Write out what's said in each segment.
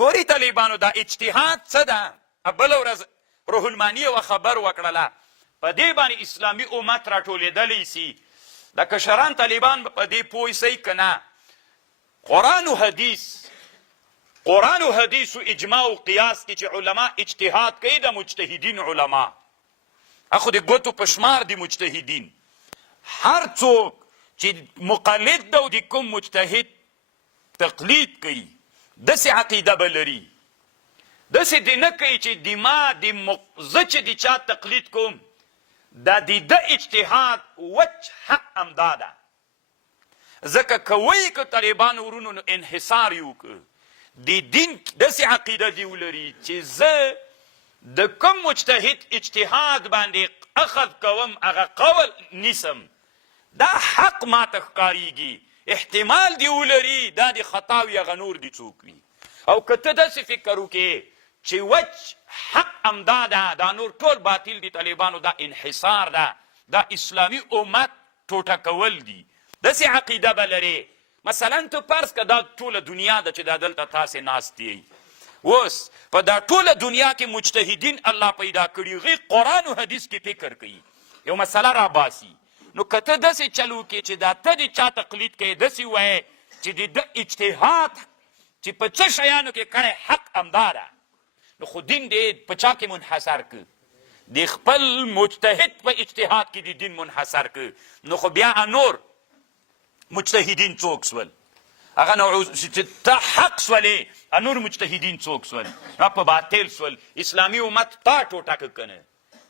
ګوري طالبانو دا اجتهاد څه ده؟ بل ورځ روح المانی و خبر وکړله. په دې باندې اسلامی امت راټولېدلی سي. د کشران طالبان په دې پوه سي کنه قرآن و حدیث قرآن و حدیث و اجماع و قیاس کې چې علما اجتهاد کوي د مجتهدین علما. اخو د ګوتو پشمار دي مجتهدین. هر څوک چې مقلد ده او د کوم مجتهد تقلید کوي داسې عقیده به لري داسې دی نه کوي چې د ما د زه چې د چا تقلید کوم دا د ده اجتهاد وچ حق امدا ده ځکه کوي که طالبانو ورونو نو انحصار یې وکړه د دین داسې عقیده دی ولري چې زه د کوم مجتهد اجتهاد باندې اخذ کوم هغه قول نیسم. دا حق ما ته ښکاریږي احتمال دی ولري دا د خطا وي هغه نور دی څوک وي. او که ته داسې فکر وکې چې وچ حق امدا ده دا نور ټول باطل دي طالبانو دا انحصار ده دا اسلامی امت ټوټه کول دي. داسې عقیده به لرې. مثلا ته فرض که دا ټوله دنیا ده چې دا دلته تاسې ناست اوس په دا ټوله دنیا کې مجتهدین الله پیدا کړي غي قرآن او حدیث کې فکر کوي. یو مسله را باسي نو کته داسې چلو کې چې دا ته د چا تقلید کوي داسې وایې چې د ده اجتهاد چې په څه شیانو کې کړی حق امدا ده نو خو دین دې په چا کې منحصر که د خپل مجتهد په اجتهاد کې د دین منحصر که نو خو بیا نور مجتهدین څوک سول؟ هغه نو چې ته حق سولې انور مجتهدین څوک سول؟ نه په باطل سول. اسلامی امت تا ټوټه کنه.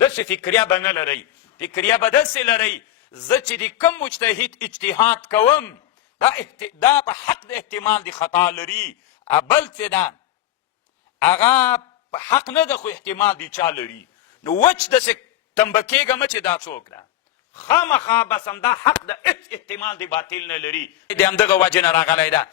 داسې فکریا به نه لرئ. فکریا به داسې لرئ زه چې د کم مجتهد اجتهاد کوم دا. دا په حق د احتمال د خطا لري. بل څه ده هغه په حق نه ده خو احتمال دی چا لري. نو وچ داسې تنبکېږم چې دا څوک ده. خامخا بس همدا حق د هیڅ احتمال دی باطل نه لري. د همدغه وجه نه راغلی ده.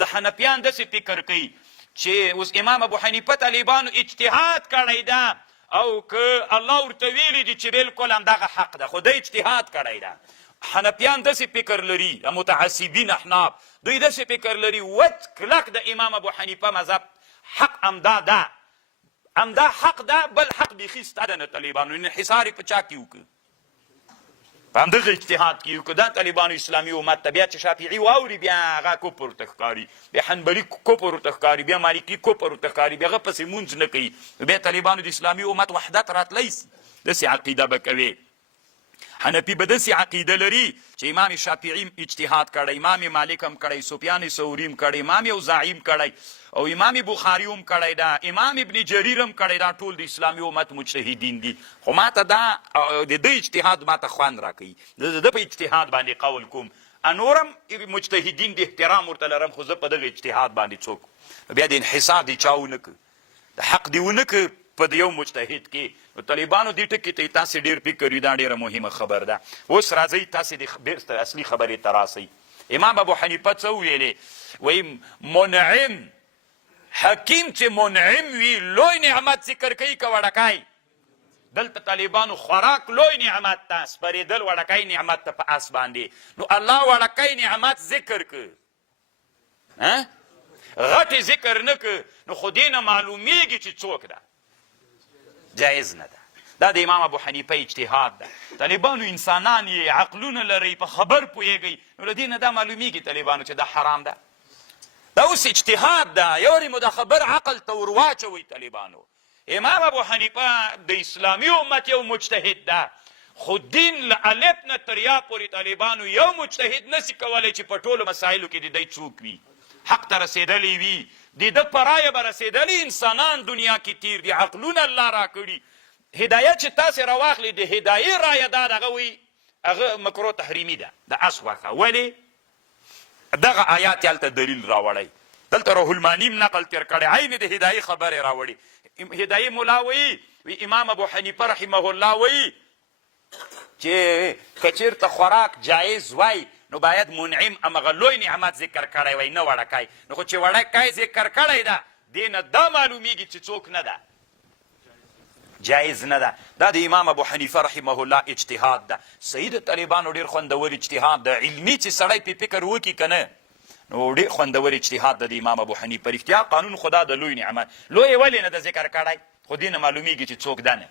د حنفیان داسې فکر کوي چې اوس امام ابو حنیفه طالبانو اجتهاد کړی ده او که الله ورته ویلی دي چې بالکل همدغه حق ده. خو د اجتهاد کړی ده. حنفیان داسې فکر لري متعصبین احناف دوی داسې فکر لري وچ کلک د امام ابو حنیفه مذهب حق امدا ده. امدا حق ده بل حق بیخي ستا ده نه طالبانو. انحصار یې په چا کې وکړه په همدغه اجتهاد کې که دا طالبانو اسلامي امت ته بیا چې شافعي واوري بیا هغه کفر ورته ښکاري بیا حنبلي کفر ورته ښکاري بیا مالکي کفر ورته ښکاري بیا هغه پسې مونځ نه کوي. بیا طالبانو د اسلامي امت وحدت راتلی سي. داسې عقیده به کوي حنفي به داسې عقیده لري چې امام شافعي اجتهاد کړی امام مالک هم کړی سفیان ثوري هم کړی امام اوزاعي هم کړی او امام بخاري هم کړی دا. امام ابن جریر هم کړی دا. ټول د اسلامي امت مجتهدین دي. خو ماته دا د دې اجتهاد ماته خوند راکوي. د د په اجتهاد باندې قول کوم. انورم مجتهدین د احترام ورته لرم خو زه په دغه اجتهاد باندې څوک بیا د انحصار دی چاونه که د حق دیونه که په یو مجتهد کې نو طالبانو دې ټکي ته تاسو ډیر فکر دا ډیره مهمه خبر ده اوس راځي تاسو د اصلي خبرې تراسي امام ابو حنیفه څه ویلې وای منعم حکیم چې منعم وي لوی نعمت ذکر کوي که وړکای دلته طالبانو خوراک لوی نعمت ته سپرېدل وړکای نعمت ته په اس باندې نو الله وړکای نعمت ذکر که غټ ذکر نه که نو خو دې نه معلومیږي چې څوک ده جایز نه ده. دا د امام ابو حنیفه اجتهاد ده. طالبانو انسانان یې عقلونه لري په خبر پوهیږي. نو له دې نه دا معلومیږي طالبانو چې دا حرام ده. دا اوس اجتهاد ده. یو مو د خبر عقل ته ور واچوي طالبانو. امام ابو حنیفه د اسلامي امت یو مجتهد ده. خو دین له الف نه تر یا پورې طالبانو یو مجتهد نسی کولای چې په ټولو مسایلو کې د دې څوک وي حق ته رسیدلی وي. د د پرای به رسیدلی انسانان دنیا کې تیر دي. عقلونه الله را کړي هدایت چې تاسو راواخلې د هدایت رایه دا دغه وي هغه مکرو تحریمی ده. د اس واخه ولی دغه آیات یالته دلیل راوړی. دلته روح المانیم نقل تر کړي عین د هدایت خبره راوړي. هدایت مولا وی وی امام ابو حنیفه رحمه الله وی چې کچیر ته خوراک جایز وای نو باید منعم امغه لوی نعمت ذکر کړی وای نه وړکای نو خو چې وړکای ذکر کړی ده دینه دا معلومیږي چې څوک نه ده. جایز نه ده. دا د امام ابو حنیفه رحمه الله اجتهاد ده. سید طالبانو ډیر خوندور اجتهاد ده. علمی چې سړی په فکر وکي کنه نو ډېر خوندور اجتهاد د امام ابو حنیفه. رښتیا قانون خدا د لوی نعمت. لوی ولې نه د ذکر کړای خو دې نه معلومیږي چې څوک ده نه.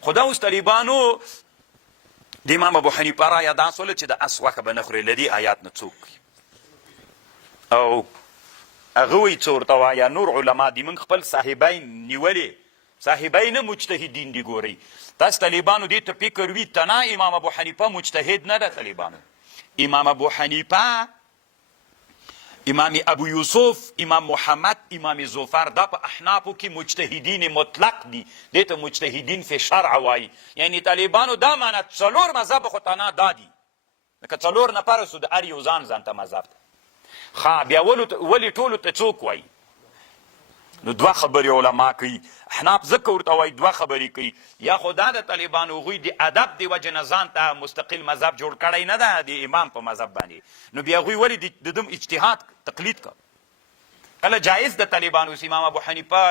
خدا اوس طالبانو د امام ابو حنیفه را یادان سول چې د اس وخه به نه خوري. لدی آیات نه څوک او هغه وی څور تا یا نور علما دي من خپل صاحبین نیولې صاحبین مجتهدین دي ګوري تاسو طالبانو دې ته فکر وی تنا امام ابو حنیفه مجتهد نه ده طالبانو. امام ابو حنیفه امام ابو یوسف امام محمد امام زوفر دا په احنافو کې مجتهدین مطلق دي دې ته مجتهدین فی شرع وایي یعنی طالبانو دا معنی څلور مذهب خو تنا دادي لکه څلور نفر سو د ار یو ځان ځان ته مذهب خا بیا ولې ټولو ته څوک وایي نو دوه خبرې علما کوي. احناف ځکه ورته وایي دوه خبرې کوي. یا خدا د طالبانو غوی د ادب دی وجه نه ځان ته مستقل مذهب جوړ کړی نه ده د امام په مذهب باندې. نو بیا غوی ولې د دم اجتهاد تقلید کا کله جایز د طالبانو امام ابو حنیفه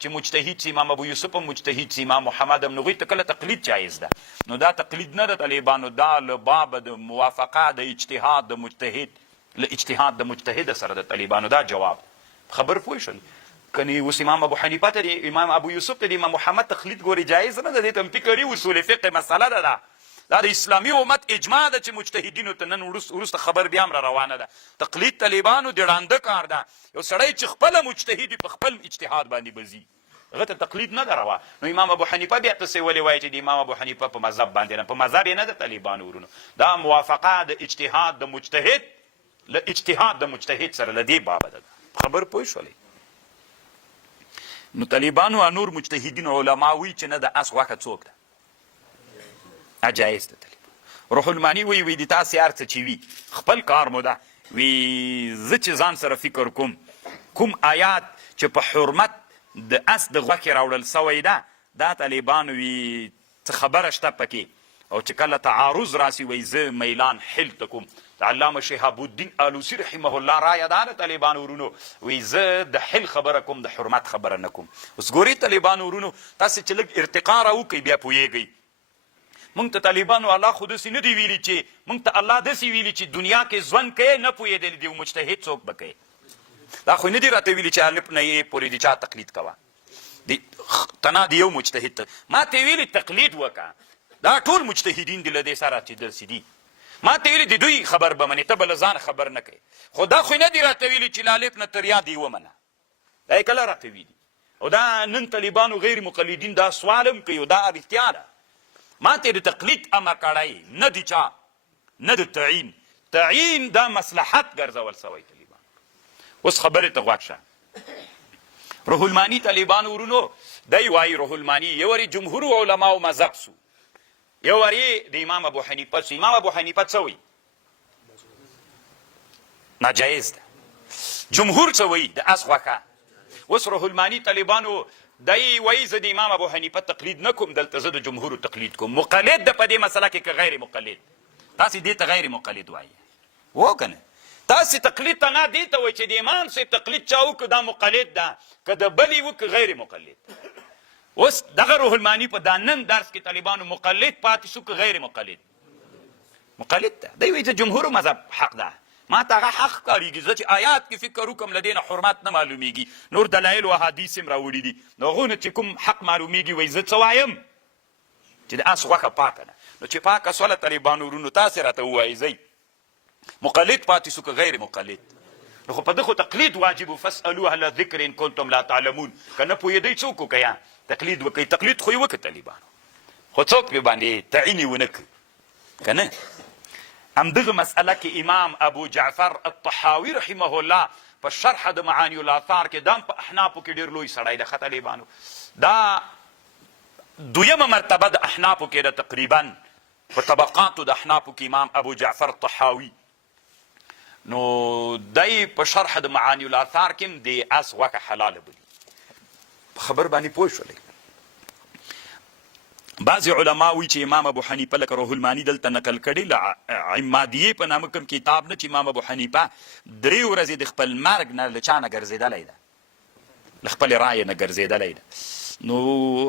چې مجتهد سي امام ابو یوسف مجتهد سي امام محمد بن غوی ته کله تقلید جایز ده؟ نو دا تقلید نه د طالبانو دا له باب د موافقه د اجتهاد د مجتهد له اجتهاد د مجتهد سره د طالبانو دا جواب. خبر پوه شئ کني اوس امام ابو حنیفه ته امام ابو یوسف ته امام محمد تقلید ګوري جایز نه ده ته فکري اصول فقه مسله ده دا. دا د اسلامي امت اجماع ده چې مجتهدینو ته نن ورسته خبر بیا هم روانه ده. تقلید طالبانو د ړانده کار ده. یو سړی چې خپل مجتهدي په خپل اجتهاد باندې بزي. هغه ته تقلید نه دروا نو امام ابو حنیفه بیا څه ولې وایي چې د امام ابو حنیفه په مذهب باندې نه په مذهب نه د طالبانو ورونو. دا موافقه د اجتهاد د مجتهد له اجتهاد د مجتهد سره لدی باب ده. خبر پوه شولې نو طالبانو نور مجتهدین علما وی چې نه د اس واکه څوک ده. اجایز ده طالب روح المانی وی وی د تاسو ارڅ چې وی خپل کار مو ده. وی زه چې ځان سره فکر کوم کوم آیات چې په حرمت د اس د غوکه راوړل سوی ده دا طالبانو وی څه خبره شته پکې او چې کله تعارض راسي وای زه میلان حل تکوم د علامه شهاب الدین آلوسی رحمه الله را یادان طالبان ورونو. وی زه د حل خبره کوم د حرمت خبره نکوم اوس ګوري طالبان ورونو تاسو چې لږ ارتقا را وکي بیا پويږي مونږ ته طالبانو الله خود سي نه دی ویلي چې مونږ ته الله دسي ویلي چې دنیا کې ځوان کې نه پوي دی مجتهد څوک بکې دا خو نه دی راته ویلي چې الف نه یې پوری دي چا تقلید دی تنا دی یو مجتهد ما ته ویلي تقلید وکا دا ټول مجتهدین دي لدې سره چې درسي دي. ما ته ویلي د دوی خبر به منې ته بل ځان خبر نه کوي خدا خو نه دی راته ویلي چې لالف نه تر یاد ومنه. دا کله راته ویلي. او دا نن طالبانو غیر مقلدین دا سوالم کوي دا اړتیا ده. ما ته د تقلید امر کړای نه دی چا نه د تعین. تعین دا مصلحت ګرځول سوی طالبان. اوس خبره ته غواړم روح المانی طالبان ورونو دای وای روح المانی یوري جمهور علما او مذهب سو یو وری د امام ابو حنیفه سو امام ابو حنیفه څه وی ناجایز ده. جمهور څه وی د اس وکا وس روح المانی طالبانو دای وای ز د امام ابو حنیفه تقلید نکوم دلته زه د جمهور تقلید کوم. مقلد د په دې مسله کې که غیر مقلد. تاسو دې ته غیر مقلد وایي. و کنه تاسو تقلید ته نه دی ته وای چې د امام سي تقلید چاو که دا مقلد ده. که د بلی وک غیر مقلد اوس دغه روح المانی په دانن درس کې طالبانو مقلد پاتې شو که غیر مقلد. مقلد ده. دی چې جمهور مذهب حق ده. ما ته هغه حق کاریږي. چې آیات کې فکر وکم لدین حرمت نه معلومیږي. نور دلایل او حدیث هم راوړي دي. نو غو چې کوم حق معلومیږي وای زه څه وایم؟ چې د اس وخه پاکه ده نو چې پاکه سوله طالبانو ورونو تاسو راته وایي زی مقلد پاتې شو که غیر مقلد نو خو په دغه تقلید واجب فاسالوا اهل الذکر ان کنتم لا تعلمون. کنه پوی دی څوک کیا تقلید وکي تقلید خو یو کې طالبانو خو څوک به باندې تعیني ونک کنه ام دغه مسأله کې امام ابو جعفر الطحاوی رحمه الله په شرح د معانی الاثار کې دام په احنافو کې ډیر لوی سړی د طالبانو دا دویمه مرتبه د احنافو کې د تقریبا په طبقاتو د احنافو کې امام ابو جعفر الطحاوی نو دای په شرح د معانی الاثار کې د اس وکه حلال بلی خبر باندې پوه شولې. بعض علما وی چې امام ابو حنیفه لکه روح المانی دلته نقل کړي ل عمادیه په نامه کوم کتاب نه چې امام ابو حنیفه درې ورځې د خپل مرګ نه لچانه ګرځیدلې ده. خپل رائے نه ګرځیدلې ده. نو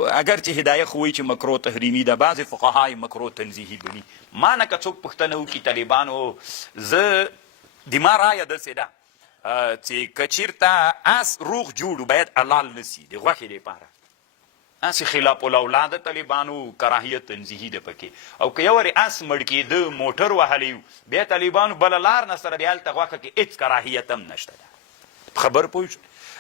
اگر چې هدايه خو وی چې مکرو تحریمی ده بعض فقهای مکرو تنزیهی بلی ما نه که څوک پښتنه وکي طالبانو ز د ما رایه داسې ده چې کچیرته اس روغ جوړ باید حلال نسی د غوښې لپاره اسی خلاف الاولاد طالبانو کراهیت تنزیهی ده پکې او که یو وری اس مړ کېده موټر وهلی بیا طالبانو بل لار نه سره بیا هلته غوښه کې هېڅ کراهیت هم نشته ده خبر پوه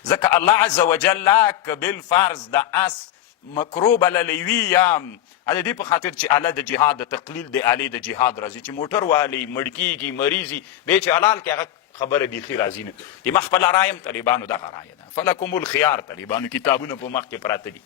ځکه الله عز وجل که بالفرض د اس مکرو بللی وي یا د دې په خاطر چې اله د جهاد د تقلیل د اله د جهاد راځي. چې موټر وهلی مړ کېږي مریضي. بیا چې حلال کې هغه خبره بیخي راځي نه. د مخ خپله رایم طالبانو دغه رایه ده. فلکم الخيار طالبانو کتابونه په مخ کې پراته دي